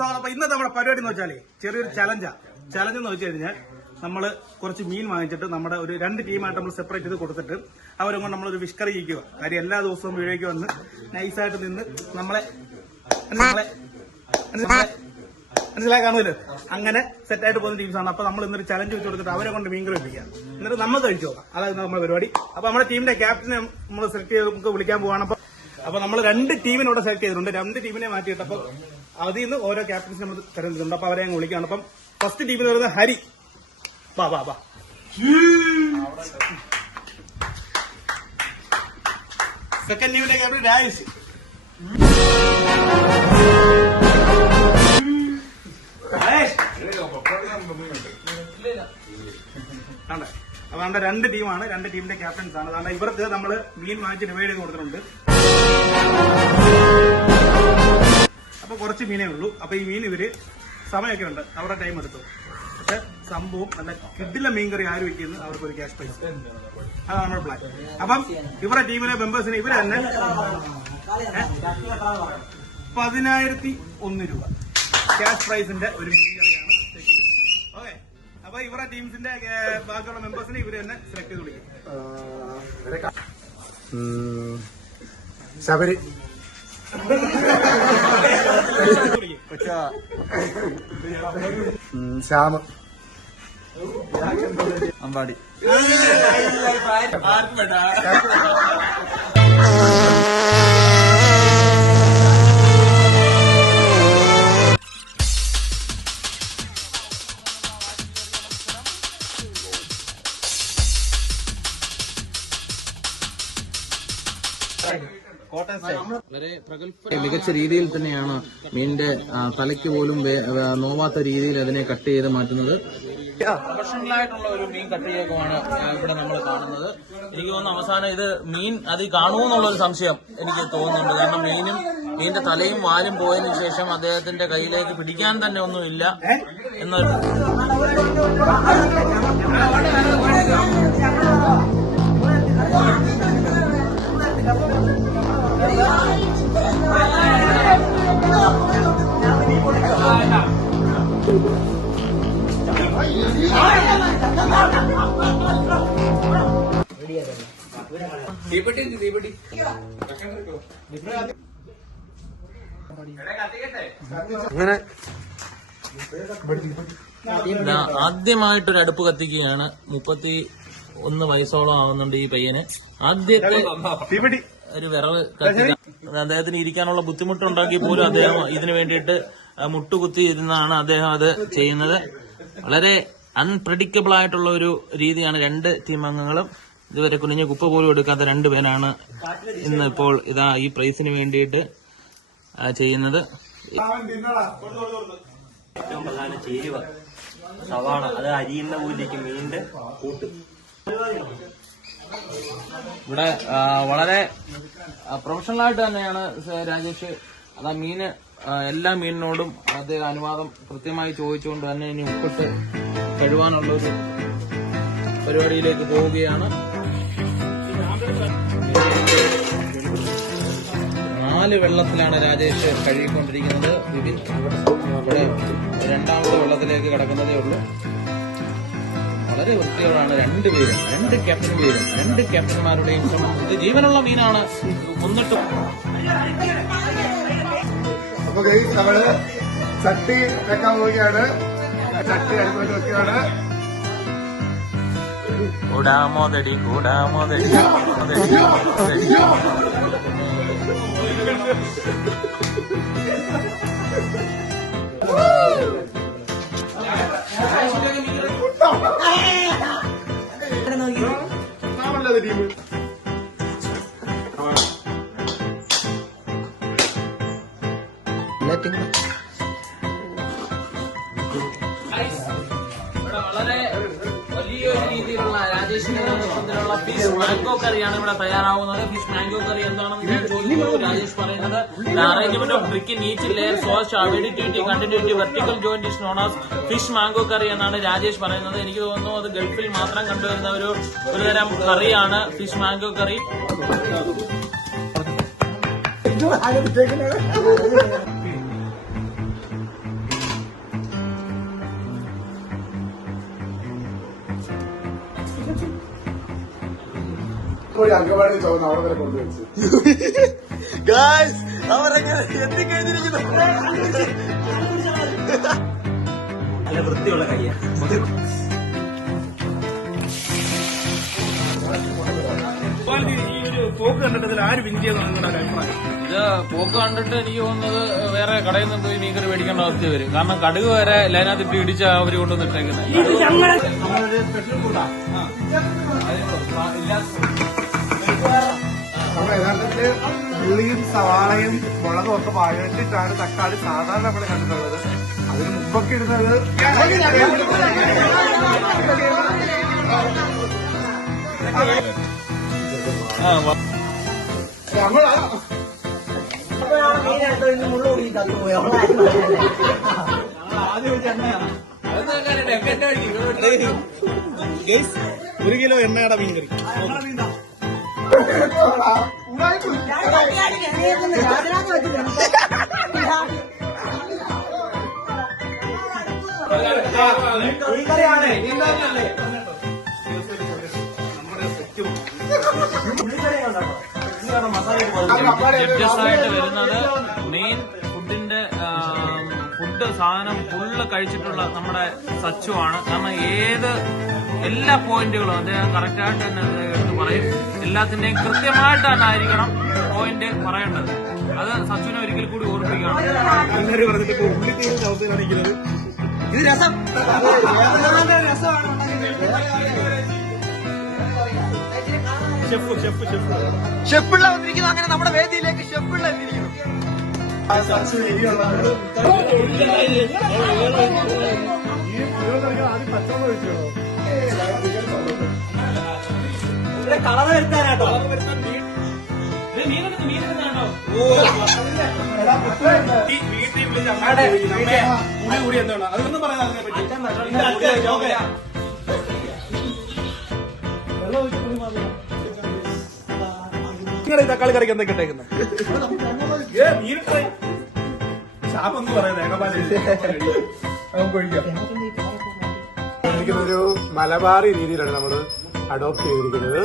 സ്വാഗതം. അപ്പൊ ഇന്നത്തെ നമ്മുടെ പരിപാടി എന്ന് വെച്ചാലേ ചെറിയൊരു ചലഞ്ച് എന്ന് വെച്ച് കഴിഞ്ഞാൽ നമ്മള് കുറച്ച് മീൻ വാങ്ങിച്ചിട്ട് നമ്മുടെ ഒരു 2 ടീമായിട്ട് നമ്മൾ സെപ്പറേറ്റ് ചെയ്ത് കൊടുത്തിട്ട് അവരെ കൊണ്ട് നമ്മളൊരു ഫിഷ് കറി ചെയ്യിക്കുക. കാര്യം എല്ലാ ദിവസവും വീഴേക്ക് വന്ന് നൈസായിട്ട് നിന്ന് നമ്മളെ മനസ്സിലാക്കാമല്ലോ. അങ്ങനെ സെറ്റായിട്ട് പോകുന്ന ടീംസാണ്. അപ്പൊ നമ്മൾ ഇന്നൊരു ചലഞ്ച് വെച്ച് കൊടുത്തിട്ട് അവരെ കൊണ്ട് മീൻ കറി വെപ്പിക്കുക. എന്നിട്ട് നമ്മൾ കഴിച്ചു നോക്കാം. അതാണ് നമ്മുടെ പരിപാടി. അപ്പൊ നമ്മുടെ ടീമിന്റെ ക്യാപ്റ്റനെ നമ്മൾ സെലക്ട് ചെയ്ത് നമുക്ക് വിളിക്കാൻ പോവാണ്. അപ്പൊ നമ്മൾ 2 ടീമിനോട് സെലക്ട് ചെയ്തിട്ടുണ്ട്. 2 ടീമിനെ മാറ്റിയിട്ട് അപ്പൊ അതിൽ നിന്ന് ഓരോ ക്യാപ്റ്റൻസ് നമ്മൾ തെരഞ്ഞെടുത്തിട്ടുണ്ട്. അപ്പൊ അവരെ അങ്ങ് വിളിക്കുകയാണ്. അപ്പം ഫസ്റ്റ് ടീമിന് വരുന്നത് ഹരി. വാ സെക്കൻഡ് ടീമിന്റെ ക്യാപ്റ്റൻ രാജേഷ്. അപ്പൊ നമ്മുടെ 2 ടീമാണ്. 2 ടീമിന്റെ ക്യാപ്റ്റൻസ് ആണ്. കാരണം ഇവർക്ക് നമ്മള് മീൻ വാങ്ങിച്ച് ഡിവൈഡ് ചെയ്ത് കൊടുത്തിട്ടുണ്ട്. അപ്പൊ കുറച്ച് മീനേ ഉള്ളൂ. അപ്പൊ ഈ മീൻ ഇവര് സമയമൊക്കെ ഉണ്ട്, അവരുടെ ടൈം എടുത്തു. പക്ഷെ സംഭവം നല്ല കിഡിലെ മീൻകറി ആര് വെക്കുന്നു അവർക്ക് ഒരു ക്യാഷ് പ്രൈസ്. അതാണ് നമ്മുടെ പ്ലാൻ. അപ്പം ഇവരുടെ ടീമിലെ മെമ്പേഴ്സിന് ഇവര് തന്നെ 10,001 രൂപ ക്യാഷ് പ്രൈസിന്റെ ഒരു മീൻകറിയാണ്. ഓക്കെ. അപ്പൊ ഇവരുടെ ടീംസിന്റെ ബാക്കിയുള്ള മെമ്പേഴ്സിനെ ഇവര് തന്നെ സെലക്ട് ചെയ്ത് വിളിക്കും. ശബരി, ശ്യാമ്, അമ്പാടി. വളരെ മികച്ച രീതിയിൽ തന്നെയാണ് മീനിന്റെ തലയ്ക്ക് പോലും നോവാത്ത രീതിയിൽ അതിനെ കട്ട് ചെയ്ത് മാറ്റുന്നത്. പ്രൊഫഷണലായിട്ടുള്ള ഒരു മീൻ കട്ട് ചെയ്യലാണ് ഇവിടെ നമ്മൾ കാണുന്നത്. എനിക്ക് തോന്നുന്നു അവസാനം ഇത് മീൻ അതിൽ കാണുമെന്നുള്ളൊരു സംശയം എനിക്ക് തോന്നുന്നുണ്ട്. കാരണം മീനിന്റെ തലയും വാലും പോയതിനു ശേഷം അദ്ദേഹത്തിന്റെ കയ്യിലേക്ക് പിടിക്കാൻ തന്നെ ഒന്നുമില്ല എന്നൊരു ആദ്യമായിട്ടൊരു അടുപ്പ് കത്തിക്കുകയാണ്. 31 വയസ്സോളം ആവുന്നുണ്ട് ഈ പയ്യന്. ആദ്യത്തെ ഒരു വിറവ് കത്തിക്കാൻ അദ്ദേഹത്തിന് ഇരിക്കാനുള്ള ബുദ്ധിമുട്ടുണ്ടാക്കി പോലും അദ്ദേഹം ഇതിനു വേണ്ടിയിട്ട് മുട്ടുകുത്തി ഇരുന്നാണ് അദ്ദേഹം അത് ചെയ്യുന്നത്. വളരെ അൺപ്രഡിക്റ്റബിൾ ആയിട്ടുള്ള ഒരു രീതിയാണ് 2 ടീം അംഗങ്ങളും. ഇതുവരെ കുനിഞ്ഞ കുപ്പ പോലും എടുക്കാത്ത 2 പേരാണ് ഇന്ന് ഇപ്പോൾ ഇതാ ഈ പ്രൈസിന് വേണ്ടിയിട്ട് ചെയ്യുന്നത്. ഏറ്റവും പ്രധാന ചേരുവ സവാള, അത് അരിയുന്ന പോലേക്ക് മീനിന്റെ കൂട്ട്. ഇവിടെ വളരെ പ്രൊഫഷണലായിട്ട് തന്നെയാണ് രാജേഷ് അതാ മീന് എല്ലാ മീനിനോടും അത് അനുവാദം കൃത്യമായി ചോദിച്ചുകൊണ്ട് തന്നെ ഇനി ഉപ്പിട്ട് കഴുകാനുള്ള ഒരു പരിപാടിയിലേക്ക് പോവുകയാണ്. 4 വെള്ളത്തിലാണ് രാജേഷ് കഴുകിക്കൊണ്ടിരിക്കുന്നത്. വിപിൻ ഇവിടെ 2ാമത്തെ വെള്ളത്തിലേക്ക് കിടക്കുന്നതേ ഉള്ളൂ. വളരെ വൃത്തിയോടാണ് 2 പേരും, 2 ക്യാപ്റ്റന്മാരുടെയും ശ്രമം. ഇത് ജീവനുള്ള മീനാണ്. മുന്നിട്ട് അപ്പൊ നമ്മള് ചട്ടി വെക്കാൻ പോവുകയാണ്. ചട്ടി അടുപ്പിട്ട് വെക്കുകയാണ്. കൂടാമോദടി ടീം വളരെ വലിയൊരു രീതിയിലുള്ള രാജേഷിന്റെ നേതൃത്വത്തിലുള്ള ഫിഷ് മാംഗോ കറിയാണ് ഇവിടെ തയ്യാറാവുന്നത്. ഫിഷ് മാംഗോ കറി എന്താണെന്ന് ഞാൻ ചോദിക്കുമ്പോൾ രാജേഷ് പറയുന്നത് arrangement of brick in each layer so as to avidity continuity vertical joint is known as fish mango കറി എന്നാണ് രാജേഷ് പറയുന്നത്. എനിക്ക് തോന്നുന്നു അത് ഗൾഫിൽ മാത്രം കണ്ടുവരുന്ന ഒരു തരം കറിയാണ് ഫിഷ് മാംഗോ കറി. ഒരു അംഗവാടി ചോദിച്ചു അവിടെ വരെ കൊണ്ടുവച്ചു. അവരെങ്ങനെ എത്തിക്കഴിഞ്ഞിരിക്കുന്നു. നല്ല വൃത്തിയുള്ള കയ്യാ. ഈ ഒരു പോക്ക് കണ്ടിട്ട് ഇതിൽ ആര് വിൻ ചെയ്യുന്ന നിങ്ങളുടെ അഭിപ്രായം? ഇത് പോക്ക് കണ്ടിട്ട് എനിക്ക് തോന്നുന്നത് വേറെ കടയിൽ നിന്ന് പോയി മീൻകറി മേടിക്കേണ്ട അവസ്ഥ വരും. കാരണം കടുക് വരെ ലൈനകത്തിട്ട് ഇടിച്ച അവര് കൊണ്ടുവന്നിട്ടേക്കുന്നത്. നമ്മളൊരു സ്പെഷ്യൽ ഫുഡാ. നമ്മൾ യഥാർത്ഥത്തില് ഉള്ളിയും സവാളയും മുളകും ഒക്കെ വഴറ്റിട്ടാണ് തക്കാളി സാധാരണ നമ്മൾ കണ്ടിട്ടുള്ളത്. അതിന് മുമ്പൊക്കെ ഇടുന്നത് നമ്മളാ ഗയ്സ്, 1 കിലോ എണ്ണയുടെ മീൻകറി. ജഡ്ജസ് ആയിട്ട് വരുന്നത് മെയിൻ ഫുഡിന്റെ ഫുഡ് സാധനം ഫുള്ള് കഴിച്ചിട്ടുള്ള നമ്മുടെ സച്ചുവാണ്. കാരണം എല്ലാ പോയിന്റുകളും അദ്ദേഹം കറക്റ്റായിട്ട് തന്നെ എടുത്ത് പറയും. എല്ലാത്തിന്റെയും കൃത്യമായിട്ട് തന്നെ ആയിരിക്കണം പോയിന്റ് പറയേണ്ടത്. അത് സച്ചുവിനെ ഒരിക്കൽ കൂടി ഓർമ്മിപ്പിക്കണം. അങ്ങനെ പറഞ്ഞിട്ട് ഇപ്പൊ ഉള്ളിത്തീരുന്ന അവസ്ഥയിലാണെങ്കിലും ഇത് രസം ഷെഫിള്ള വന്നിരിക്കുന്നു. അങ്ങനെ നമ്മുടെ വേദിയിലേക്ക് ഷെഫിള്ള എത്തിയിരിക്കുന്നു. ഇവിടെ കളർ വരുത്താനാട്ടോ. വീട്ടിൽ വിളിച്ച് അമ്മയുടെ കൂടി എന്താണ് അതൊന്നും പറയാൻ അതിനെ പറ്റി. നിങ്ങളുടെ തക്കാളി കറിക്ക് എന്തൊക്കെ ഇട്ടേക്കുന്നത്? ഷാപ്പൊന്നും പറയുന്നത് എനിക്കൊരു മലബാറി രീതിയിലാണ് നമ്മൾ അഡോപ്റ്റ് ചെയ്തിരിക്കുന്നത്.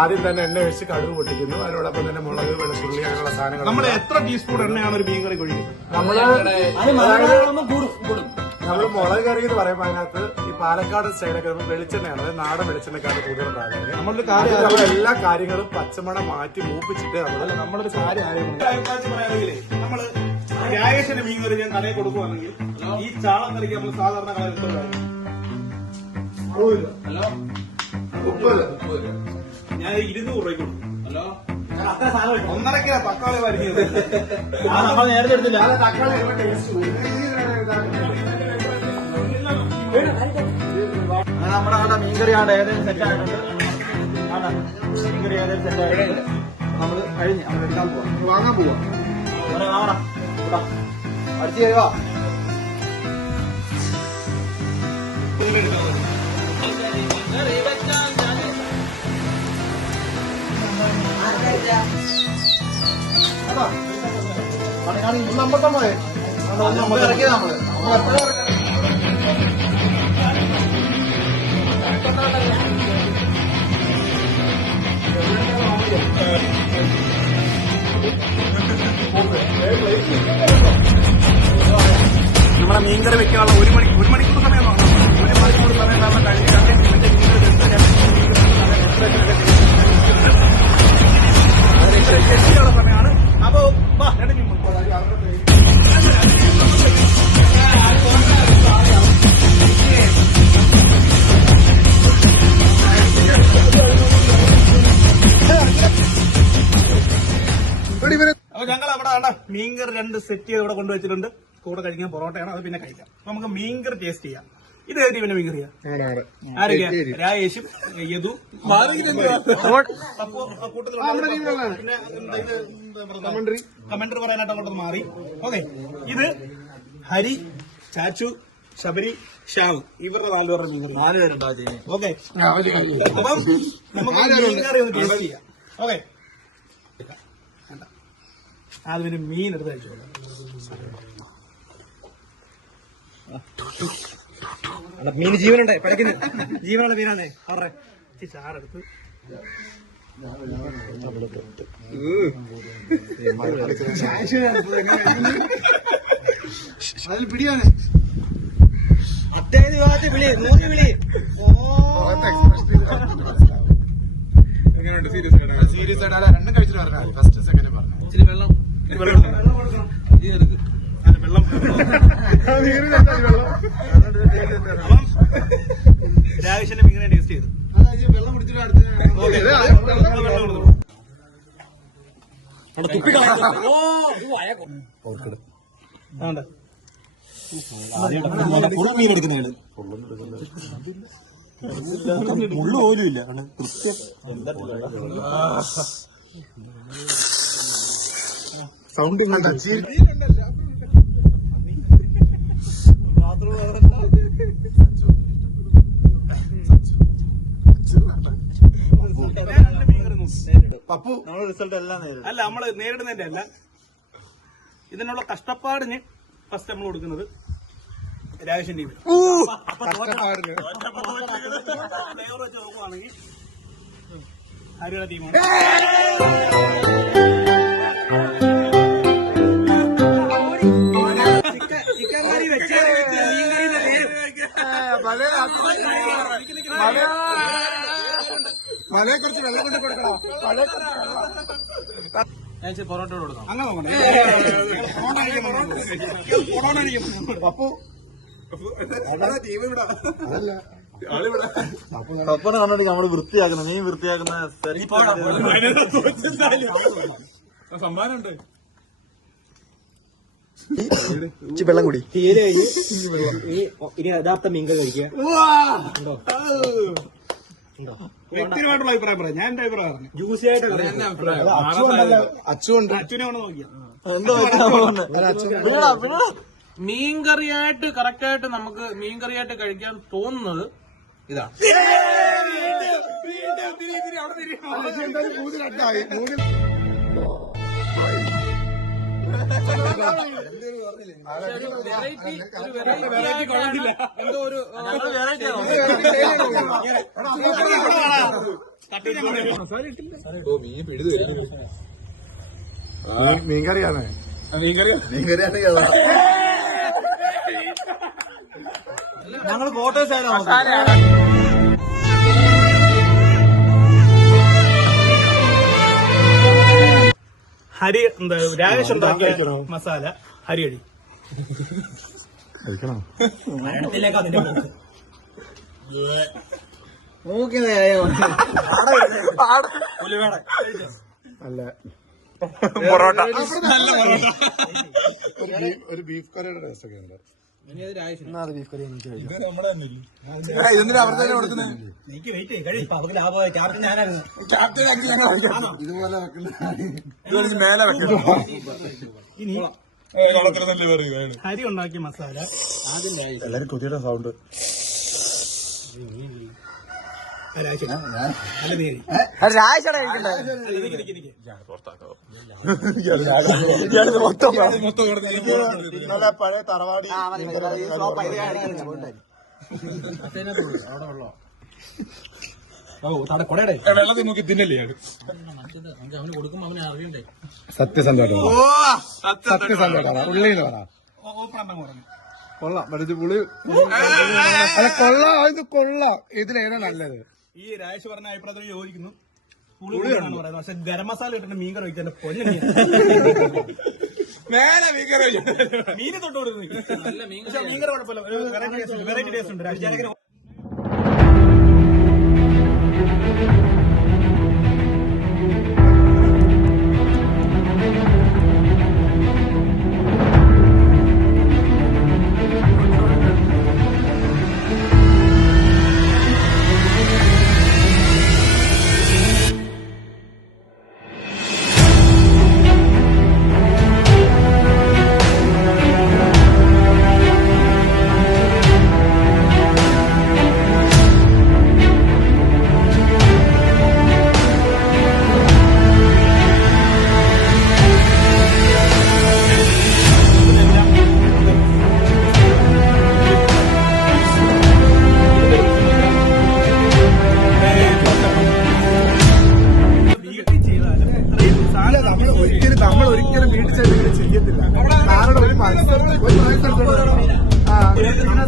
ആദ്യം തന്നെ എണ്ണ ഒഴിച്ച് കടുക് പൊട്ടിക്കുന്നു. അതിനോടൊപ്പം തന്നെ മുളക്, വെളുത്തുള്ളി അങ്ങനെയുള്ള സാധനങ്ങൾ. നമ്മൾ എത്ര ടീസ്പൂൺ എണ്ണയാണ് ഒരു മീൻകറി കൊഴിക്കുന്നത്? നമ്മൾ മുളക് കറി എന്ന് പറയുമ്പോൾ അതിനകത്ത് ഈ പാലക്കാട് സ്റ്റൈലൊക്കെ വെളിച്ചെണ്ണയാണ്, അതായത് നാടൻ വെളിച്ചെണ്ണക്കാണ് കൂടുതൽ പ്രാധാന്യം. നമ്മളൊരു കാര്യം എല്ലാ കാര്യങ്ങളും പച്ചമണം മാറ്റി മൂപ്പിച്ചിട്ട് നമ്മളൊരു കാര്യം പറയുകയാണെങ്കിലേ നമ്മള് രായേഷന് മീൻകറി ഞാൻ കടയിൽ കൊടുക്കുവാണെങ്കിൽ ഈ ചാളം കറിക്ക് നമ്മൾ സാധാരണ കടയിൽ ഞാൻ 200 രൂപയ്ക്ക് കൊടുക്കും. അത്ര സാധനം 1.5 കിലോ തക്കാളി വരിഞ്ഞത് നമ്മൾ നേരത്തെ എടുത്തില്ല. തക്കാളി നമ്മുടെ അവിടെ മീൻകറി ആണ് ഏതെങ്കിലും സെറ്റ് ആയിട്ടുണ്ട്. മീൻകറി ഏതെങ്കിലും സെറ്റ് ആയിട്ടുണ്ട്. നമ്മള് കഴിഞ്ഞ് നമ്മൾ എടുക്കാൻ പോവാം. വാങ്ങാൻ പോവാ. വാങ്ങണം അടിച്ചു തരുവാ. ഇറക്കിയത് നമ്മള് നമ്മളെ മീൻകറി വെക്കാനുള്ള 1 മണിക്കൂർ സമയം വേണം. 1 മണിക്കൂർ സമയം കാരണം കഴിഞ്ഞ് 2 മിനിറ്റ് സമയമാണ്. അപ്പൊ 2 മിനിറ്റ് അപ്പൊ ഞങ്ങൾ അവിടെ മീൻകറി 2 സെറ്റ് ചെയ്ത് ഇവിടെ കൊണ്ടുവച്ചിട്ടുണ്ട്. കൂടെ കഴിക്കാൻ പൊറോട്ടയാണ്, അത് പിന്നെ കഴിക്കാം. അപ്പൊ നമുക്ക് മീൻകറി ടേസ്റ്റ് ചെയ്യാം. ഇത് ഏത് പിന്നെ മീൻകറിയാ? ആരൊക്കെയാ? രായേഷും യദു കമന്ററി പറയാനായിട്ട് അങ്ങോട്ട് മാറി. ഓക്കെ, ഇത് ഹരി, ചാച്ചു, ശബരി, ഷാവ്, ഇവരുടെ 4 പേരുടെ മീൻകറി. 4 പേരുണ്ടോ? ഓക്കെ, അപ്പം നമുക്ക് മീൻകറി ഒന്ന് ടേസ്റ്റ് ചെയ്യാം. ഓക്കെ, അത് പിന്നെ മീൻ എടുത്ത് കഴിച്ചോളാം. മീൻ ജീവനുണ്ടേ, പഴക്കുന്ന ജീവനുള്ള മീനാണേ. ചാറെടുത്ത് അതിൽ പിടിയാണ് വിളി 3 വിളി സീരിയസ് ആയിട്ട് രണ്ടും കഴിച്ചിട്ട് പറഞ്ഞാൽ ഫസ്റ്റ് സെക്കൻഡ് പറഞ്ഞു ഇച്ചിരി വെള്ളം രാകേഷിന്റെ മീനെ ടേസ്റ്റ് ചെയ്തു വെള്ളം കുടിച്ചിട്ട് അടുത്ത് മുള്ളു പോലും ഇല്ല സൗണ്ട് പപ്പു നമ്മുടെ റിസൾട്ട് എല്ലാം നേരിടും അല്ല നമ്മള് നേരിടുന്നതിന്റെ അല്ല ഇതിനുള്ള കഷ്ടപ്പാടിന് ഫസ്റ്റ് നമ്മൾ കൊടുക്കുന്നത് രാകേഷൻ ടീമിന് ഫ്ലേവർ വെച്ച് നോക്കുവാണെങ്കിൽ ഹരിയുടെ ടീമാണ് ചിക്കൻ കറി വെച്ച് മലയെ കുറച്ച് വെള്ളം കൊണ്ട് കൊടുക്കണോ ഞാൻ ഇച്ചിരി പൊറോട്ട കൊടുക്കാം. അങ്ങനെ നോക്കണേ പപ്പു പപ്പനെ കണ്ടോണ്ട് നമ്മള് വൃത്തിയാക്കണം നീ വൃത്തിയാക്കുന്ന സമ്മാനമുണ്ട് വെള്ളം കൂടി ഇനി യഥാർത്ഥ മീൻക കഴിക്കുക വ്യക്തിപരമായിട്ടുള്ള അഭിപ്രായം പറയാം ഞാൻ എന്റെ അഭിപ്രായം പറഞ്ഞു ജ്യൂസി ആയിട്ട് അച്ചുണ്ട് അച്ഛനെ വേണം നോക്കിയാ മീൻകറിയായിട്ട് കറക്റ്റായിട്ട് നമുക്ക് മീൻകറിയായിട്ട് കഴിക്കാൻ തോന്നുന്നത് ഇതാണ്. എന്തോ ഒരു മീൻകറിയാണ് ഞങ്ങള് കോട്ടേഴ്സ് ആയിരുന്നു ഹരി എന്താ രാകേഷ് ഉണ്ടാക്കിയ മസാല ഹരി അടി കഴിക്കണോ അല്ല പൊറോട്ട ഒരു ബീഫ് കറിയുടെ ടേസ്റ്റ് ഒക്കെ ഉണ്ട് ബീഫ് കറി എനിക്ക് ഇതെന്തിനാ അവർ തന്നെ കൊടുക്കുന്നത് എനിക്ക് വെയിറ്റ് ചെയ്യും ലാഭമായി ക്യാപ്റ്റൻ ഞാനായിരുന്നു ഇതുപോലെ മേലെ വെക്കണം ഇനി ഹരി ഉണ്ടാക്കിയ മസാല എല്ലാരും കൊതിയുടെ സൗണ്ട് രാജേഷ് നല്ല പേര് രാജേഷാണ് കഴിക്കണ്ടേ നല്ല പഴയ തറവാടി വെള്ളത്തിൽ നോക്കി തിന്നല്ലേ അവന് കൊടുക്കുമ്പോ അവനെ അറിയണ്ടേ. സത്യസന്ധമായിട്ട് സത്യസന്ധമായിട്ടാണ് ഉള്ളിന്ന് പറ ഓപ്പൺ പറഞ്ഞു കൊള്ളാം പഠിച്ച് പുളി അല്ല കൊള്ളാം ഇത് കൊള്ളാം ഇതിലേതാ നല്ലത് ഈ രാജേഷ് പറഞ്ഞ അഭിപ്രായത്തിൽ യോജിക്കുന്നു പുളിയാണ് പറയുന്നത് പക്ഷെ ഗരം മസാല ഇട്ടിട്ട് മീൻ കറി വയ്ക്കാൻ പൊന്നു മീന് തൊട്ട് കൊടുക്കുന്നു പക്ഷെ മീൻ കറി കുഴപ്പമില്ല വെറൈറ്റി ടേസ്റ്റ് ഉണ്ട് രാജേഷ്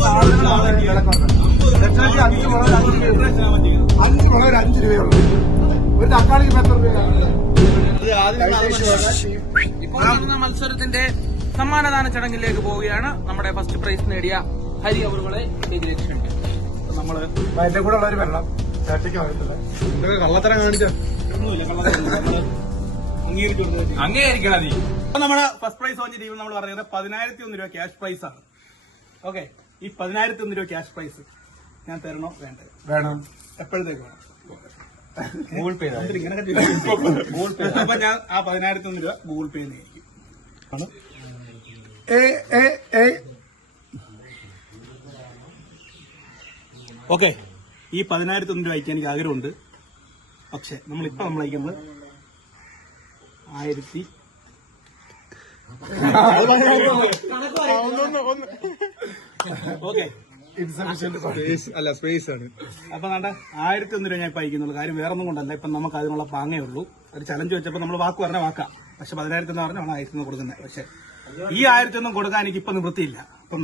സാധനങ്ങളാണ് വില കുറഞ്ഞത്. ലക്ഷത്തി 5 മുളക് 5 മുളക് 5 രൂപയുള്ളൂ. ഒരു തക്കാളിക്ക് എത്ര രൂപയാണ്? ഇപ്പോൾ നടന്ന മത്സരത്തിന്റെ സമ്മാനദാന ചടങ്ങിലേക്ക് പോവുകയാണ്. നമ്മുടെ ഫസ്റ്റ് പ്രൈസ് നേടിയ ഹരി അവറുകളെ ഇതിലേക്ക് ക്ഷണിക്കാം. നമ്മള് എന്റെ കൂടെ ഉള്ളവര് വരണം. ചേട്ടയ്ക്ക് അറിയത്തില്ല. കള്ളത്തരം കാണിച്ചോ? ഒന്നുമില്ല, കള്ളത്തരം അംഗീകരിക്കണം നീ. അപ്പൊ നമ്മുടെ ഫസ്റ്റ് പ്രൈസ് വാങ്ങിയ ടീം നമ്മൾ പറയുന്നത് 10,001 രൂപ ക്യാഷ് പ്രൈസ് ആണ്. ഓക്കെ, ഈ 10,001 രൂപ ക്യാഷ് പ്രൈസ് ഞാൻ തരണോ വേണ്ടത്? വേണം. എപ്പോഴത്തേക്ക് വേണം? ഗൂഗിൾ പേ ഇങ്ങനെയൊക്കെ ഗൂഗിൾ പേ. അപ്പൊ ഞാൻ ആ 10,001 രൂപ ഗൂഗിൾ പേ ആയിരിക്കും. ഓക്കെ, ഈ 10,001 രൂപ അയക്കാൻ എനിക്ക് ആഗ്രഹമുണ്ട്. പക്ഷെ നമ്മളിപ്പോ നമ്മൾ അയക്കുന്നത് 1000. ഓക്കെ, അല്ല, സ്പേസ് ആണ്. അപ്പൊ വേണ്ട 1001 രൂപ ഞാൻ ഇപ്പൊ അയക്കുന്നുള്ളൂ. കാര്യം വേറെ ഒന്നും കൊണ്ടല്ല, ഇപ്പൊ നമുക്ക് അതിനുള്ള പാങ്ങേ ഉള്ളൂ. ഒരു ചലഞ്ച് വെച്ചപ്പോ നമ്മൾ വാക്ക് പറഞ്ഞ വാക്കാം. പക്ഷെ 10,000 എന്ന് പറഞ്ഞാൽ 1000 കൊടുക്കുന്നത്. പക്ഷെ ഈ 1000 കൊടുക്കാൻ എനിക്ക് ഇപ്പൊ നിവൃത്തിയില്ല. അപ്പം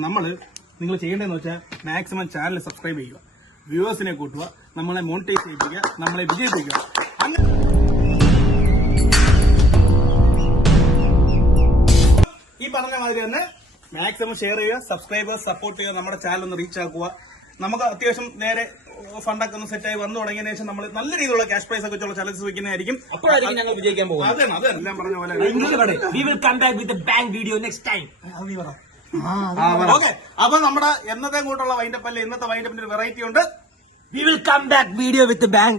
നിങ്ങൾ ചെയ്യേണ്ടതെന്ന് വെച്ചാൽ മാക്സിമം ചാനൽ സബ്സ്ക്രൈബ് ചെയ്യുക, വ്യൂവേഴ്സിനെ കൂട്ടുക, നമ്മളെ മോണിറ്റൈസ് ചെയ്യിപ്പിക്കുക, നമ്മളെ വിജയിപ്പിക്കുക. ഈ പറഞ്ഞ മാതിരി തന്നെ മാക്സിമം ഷെയർ ചെയ്യുക, സബ്സ്ക്രൈബേഴ്സ് സപ്പോർട്ട് ചെയ്യുക, നമ്മുടെ ചാനൽ ഒന്ന് റീച്ച് ആക്കുക. നമുക്ക് അത്യാവശ്യം നേരെ ഫണ്ടൊക്കെ ഒന്ന് സെറ്റായി വന്നു തുടങ്ങിയതിനു ശേഷം നമ്മൾ നല്ല രീതിയിലുള്ള ക്യാഷ് പ്രൈസ് ഒക്കെ വെച്ചുള്ള ചലഞ്ച് വെക്കുന്നതായിരിക്കും. അപ്പോഴായിരിക്കും ഞങ്ങൾ വിജയിക്കാൻ പോകുന്നത്. അതെ, ഞാൻ പറഞ്ഞ പോലെ. We will come back with a bang video next time. Okay, അപ്പൊ നമ്മുടെ എന്നത്തെ കൂട്ടുള്ള വൈൻഡപ്പ് അല്ലേ, ഇന്നത്തെ വൈൻഡപ്പിന്റെ ഒരു വെറൈറ്റി ഉണ്ട്. We will come back video with a bang.